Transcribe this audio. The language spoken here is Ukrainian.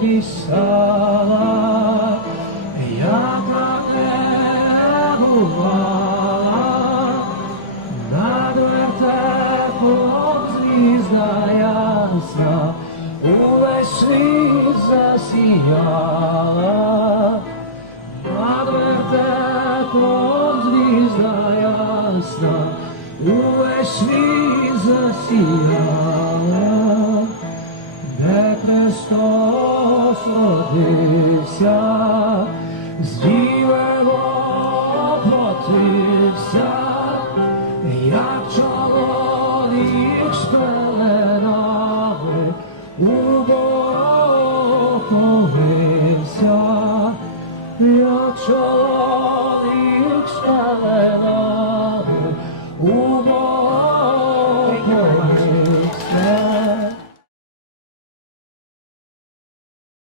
радість стала, яка не бувала, над вертепом звізда ясна, увесь світ засіяла, над вертепом звізда ясна, увесь світ засіяла, де Христос родився, з діви воплотився, як чоловік з пеленами,